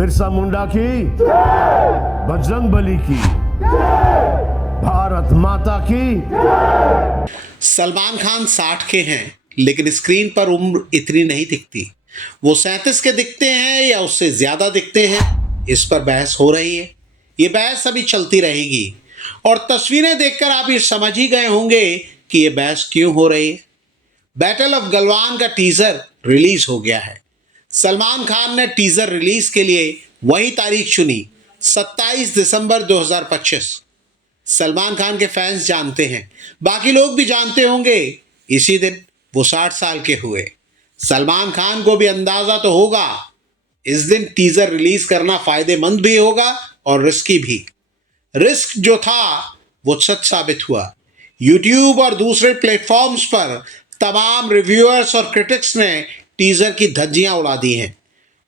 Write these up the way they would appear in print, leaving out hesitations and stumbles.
बिरसा मुंडा की, बजरंग बली की, भारत माता की। सलमान खान 60 के हैं, लेकिन स्क्रीन पर उम्र इतनी नहीं दिखती। वो 37 के दिखते हैं या उससे ज्यादा दिखते हैं, इस पर बहस हो रही है। ये बहस अभी चलती रहेगी और तस्वीरें देखकर आप ये समझ ही गए होंगे कि ये बहस क्यों हो रही है। बैटल ऑफ गलवान का टीजर रिलीज हो गया है। सलमान खान ने टीजर रिलीज के लिए वही तारीख चुनी, 27 दिसंबर 2025। सलमान खान के फैंस जानते हैं, बाकी लोग भी जानते होंगे, इसी दिन वो 60 साल के हुए। सलमान खान को भी अंदाजा तो होगा, इस दिन टीजर रिलीज करना फायदेमंद भी होगा और रिस्की भी। रिस्क जो था वो सच साबित हुआ। यूट्यूब और दूसरे प्लेटफॉर्म्स पर तमाम रिव्यूअर्स और क्रिटिक्स ने टीजर की धज्जियां उड़ा दी हैं।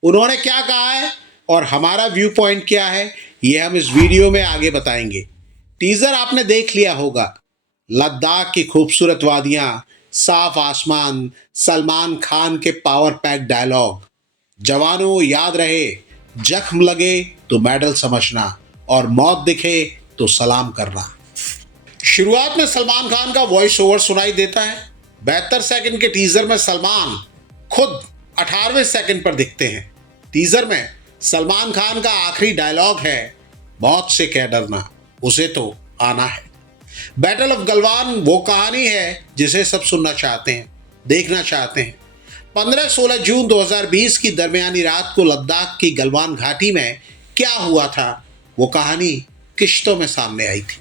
उन्होंने क्या कहा है और हमारा व्यू पॉइंट क्या है, ये हम इस वीडियो में आगे बताएंगे। टीजर आपने देख लिया होगा। लद्दाख की खूबसूरत वादियां, साफ आसमान, सलमान खान के पावर पैक डायलॉग, जवानों याद रहे, जख्म लगे तो मेडल समझना और मौत दिखे तो सलाम करना। शुरुआत में सलमान खान का वॉइस ओवर सुनाई देता है। 72 सेकंड के टीजर में सलमान खुद 18वें सेकंड पर दिखते हैं। टीजर में सलमान खान का आखिरी डायलॉग है, मौत से क्या डरना, उसे तो आना है। बैटल ऑफ गलवान वो कहानी है जिसे सब सुनना चाहते हैं, देखना चाहते हैं। 15-16 जून 2020 की दरमियानी रात को लद्दाख की गलवान घाटी में क्या हुआ था, वो कहानी किश्तों में सामने आई थी।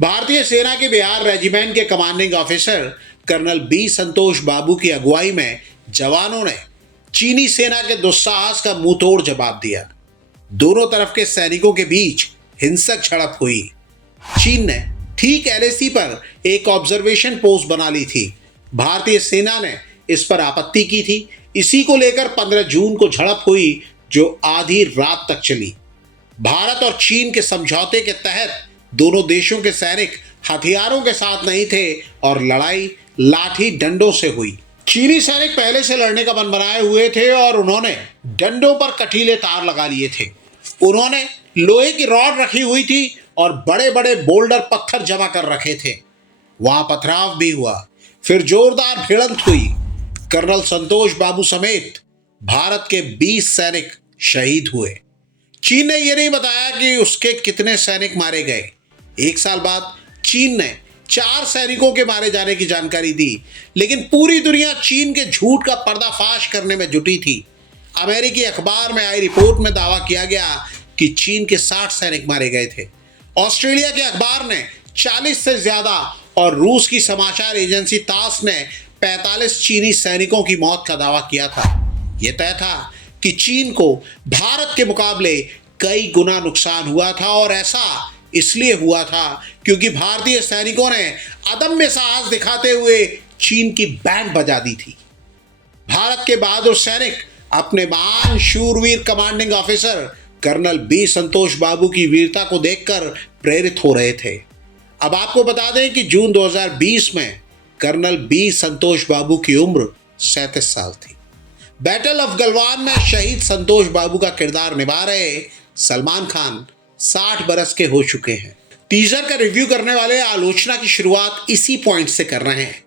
भारतीय सेना के बिहार रेजिमेंट के कमांडिंग ऑफिसर कर्नल बी संतोष बाबू की अगुवाई में जवानों ने चीनी सेना के दुस्साहस का मुंहतोड़ जवाब दिया। दोनों तरफ के सैनिकों के बीच हिंसक झड़प हुई। चीन ने ठीक एलएसी पर एक ऑब्जर्वेशन पोस्ट बना ली थी। भारतीय सेना ने इस पर आपत्ति की थी। इसी को लेकर 15 जून को झड़प हुई जो आधी रात तक चली। भारत और चीन के समझौते के तहत दोनों देशों के सैनिक हथियारों के साथ नहीं थे और लड़ाई लाठी डंडों से हुई। चीनी सैनिक पहले से लड़ने का मन बनाए हुए थे और उन्होंने डंडों पर कटीले तार लगा लिए थे। उन्होंने लोहे की रॉड रखी हुई थी और बड़े बड़े बोल्डर पत्थर जमा कर रखे थे। वहां पथराव भी हुआ, फिर जोरदार भिड़ंत हुई। कर्नल संतोष बाबू समेत भारत के 20 सैनिक शहीद हुए। चीन ने यह नहीं बताया कि उसके कितने सैनिक मारे गए। एक साल बाद चीन ने 4 सैनिकों के मारे जाने की जानकारी दी, लेकिन पूरी दुनिया चीन के झूठ का पर्दाफाश करने में जुटी थी। अमेरिकी अखबार में आई रिपोर्ट में दावा किया गया कि चीन के 60 सैनिक मारे गए थे। ऑस्ट्रेलिया के अखबार ने 40 से ज्यादा और रूस की समाचार एजेंसी तास ने 45 चीनी सैनिकों की मौत का दावा किया था। यह तय था कि चीन को भारत के मुकाबले कई गुना नुकसान हुआ था और ऐसा इसलिए हुआ था क्योंकि भारतीय सैनिकों ने अदम्य साहस दिखाते हुए चीन की बैंड बजा दी थी। भारत के बहादुर सैनिक अपने महान शूरवीर कमांडिंग ऑफिसर कर्नल बी संतोष बाबू की वीरता को देखकर प्रेरित हो रहे थे। अब आपको बता दें कि जून 2020 में कर्नल बी संतोष बाबू की उम्र 37 साल थी। बैटल ऑफ गलवान में शहीद संतोष बाबू का किरदार निभा रहे सलमान खान 60 बरस के हो चुके हैं। टीजर का रिव्यू करने वाले आलोचना की शुरुआत इसी पॉइंट से कर रहे हैं।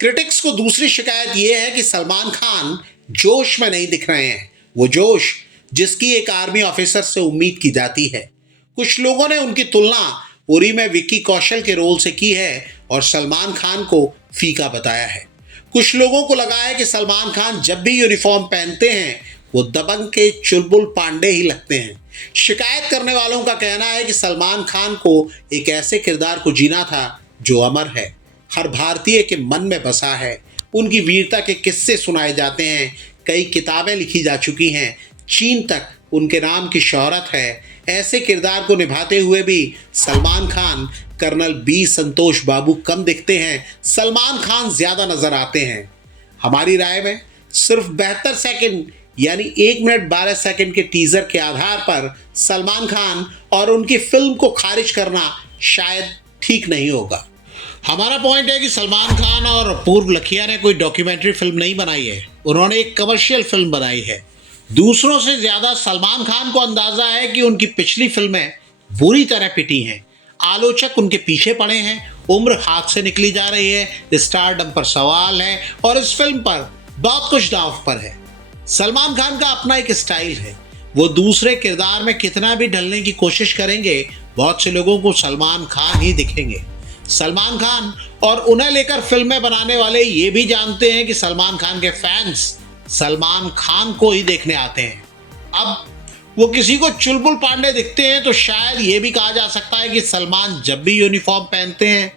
क्रिटिक्स को दूसरी शिकायत यह है कि सलमान खान जोश में नहीं दिख रहे हैं, वो जोश जिसकी एक आर्मी ऑफिसर से उम्मीद की जाती है। कुछ लोगों ने उनकी तुलना उरी में विक्की कौशल के रोल से की है और सलमान खान को फीका बताया है। कुछ लोगों को लगा है कि सलमान खान जब भी यूनिफॉर्म पहनते हैं वो दबंग के चुलबुल पांडे ही लगते हैं। शिकायत करने वालों का कहना है कि सलमान खान को एक ऐसे किरदार को जीना था जो अमर है, हर भारतीय के मन में बसा है। उनकी वीरता के किस्से सुनाए जाते हैं, कई किताबें लिखी जा चुकी हैं, चीन तक उनके नाम की शोहरत है। ऐसे किरदार को निभाते हुए भी सलमान खान कर्नल बी संतोष बाबू कम दिखते हैं, सलमान खान ज्यादा नजर आते हैं। हमारी राय में सिर्फ 72 सेकंड यानी 1 मिनट 12 सेकंड के टीजर के आधार पर सलमान खान और उनकी फिल्म को खारिज करना शायद ठीक नहीं होगा। हमारा पॉइंट है कि सलमान खान और पूर्व लखिया ने कोई डॉक्यूमेंट्री फिल्म नहीं बनाई है, उन्होंने एक कमर्शियल फिल्म बनाई है। दूसरों से ज्यादा सलमान खान को अंदाजा है कि उनकी पिछली फिल्में बुरी तरह पिटी हैं। आलोचक उनके पीछे पड़े हैं, उम्र हाथ से निकली जा रही है, स्टारडम पर सवाल है और इस फिल्म पर बहुत कुछ दांव पर है। सलमान खान का अपना एक स्टाइल है, वो दूसरे किरदार में कितना भी ढलने की कोशिश करेंगे, बहुत से लोगों को सलमान खान ही दिखेंगे। सलमान खान और उन्हें लेकर फिल्में बनाने वाले ये भी जानते हैं कि सलमान खान के फैंस सलमान खान को ही देखने आते हैं। अब वो किसी को चुलबुल पांडे दिखते हैं तो शायद ये भी कहा जा सकता है कि सलमान जब भी यूनिफॉर्म पहनते हैं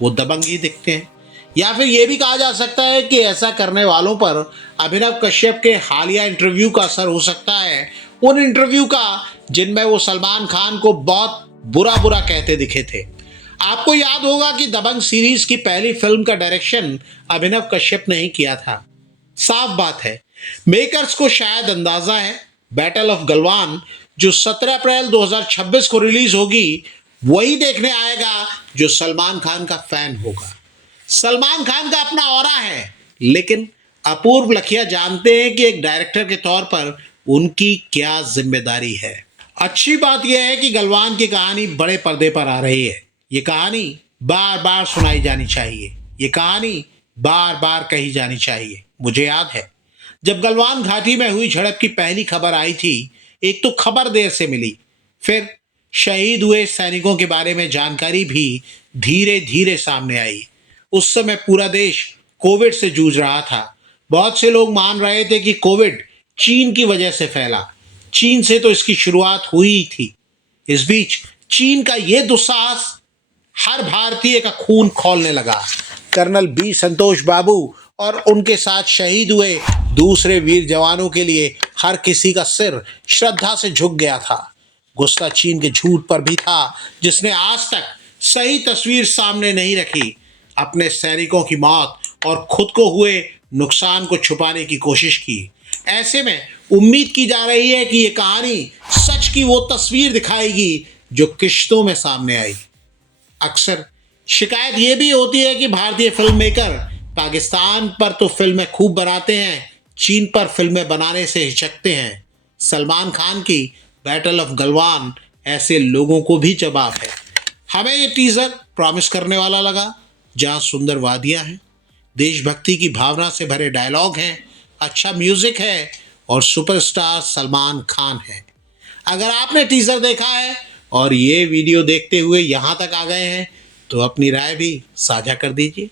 वो दबंग ही दिखते हैं, या फिर ये भी कहा जा सकता है कि ऐसा करने वालों पर अभिनव कश्यप के हालिया इंटरव्यू का असर हो सकता है, उन इंटरव्यू का जिनमें वो सलमान खान को बहुत बुरा बुरा कहते दिखे थे। आपको याद होगा कि दबंग सीरीज की पहली फिल्म का डायरेक्शन अभिनव कश्यप ने ही किया था। साफ बात है, मेकर्स को शायद अंदाजा है बैटल ऑफ गलवान जो 17 अप्रैल 2026 को रिलीज होगी वही देखने आएगा जो सलमान खान का फैन होगा। सलमान खान का अपना ऑरा है, लेकिन अपूर्व लखिया जानते हैं कि एक डायरेक्टर के तौर पर उनकी क्या जिम्मेदारी है। अच्छी बात यह है कि गलवान की कहानी बड़े पर्दे पर आ रही है। ये कहानी बार बार सुनाई जानी चाहिए, ये कहानी बार बार कही जानी चाहिए। मुझे याद है जब गलवान घाटी में हुई झड़प की पहली खबर आई थी, एक तो खबर देर से मिली, फिर शहीद हुए सैनिकों के बारे में जानकारी भी धीरे धीरे सामने आई। उस समय पूरा देश कोविड से जूझ रहा था। बहुत से लोग मान रहे थे कि कोविड चीन की वजह से फैला, चीन से तो इसकी शुरुआत हुई ही थी। इस बीच चीन का यह दुस्साहस हर भारतीय का खून खौलने लगा। कर्नल बी संतोष बाबू और उनके साथ शहीद हुए दूसरे वीर जवानों के लिए हर किसी का सिर श्रद्धा से झुक गया था। गुस्सा चीन के झूठ पर भी था जिसने आज तक सही तस्वीर सामने नहीं रखी। अपने सैनिकों की मौत और खुद को हुए नुकसान को छुपाने की कोशिश की। ऐसे में उम्मीद की जा रही है कि ये कहानी सच की वो तस्वीर दिखाएगी जो किश्तों में सामने आई। अक्सर शिकायत ये भी होती है कि भारतीय फिल्म मेकर पाकिस्तान पर तो फिल्में खूब बनाते हैं, चीन पर फिल्में बनाने से हिचकते हैं। सलमान खान की बैटल ऑफ गलवान ऐसे लोगों को भी जवाब है। हमें ये टीजर प्रॉमिस करने वाला लगा, जहाँ सुंदर वादियाँ हैं, देशभक्ति की भावना से भरे डायलॉग हैं, अच्छा म्यूजिक है और सुपरस्टार सलमान खान है। अगर आपने टीजर देखा है और ये वीडियो देखते हुए यहाँ तक आ गए हैं तो अपनी राय भी साझा कर दीजिए।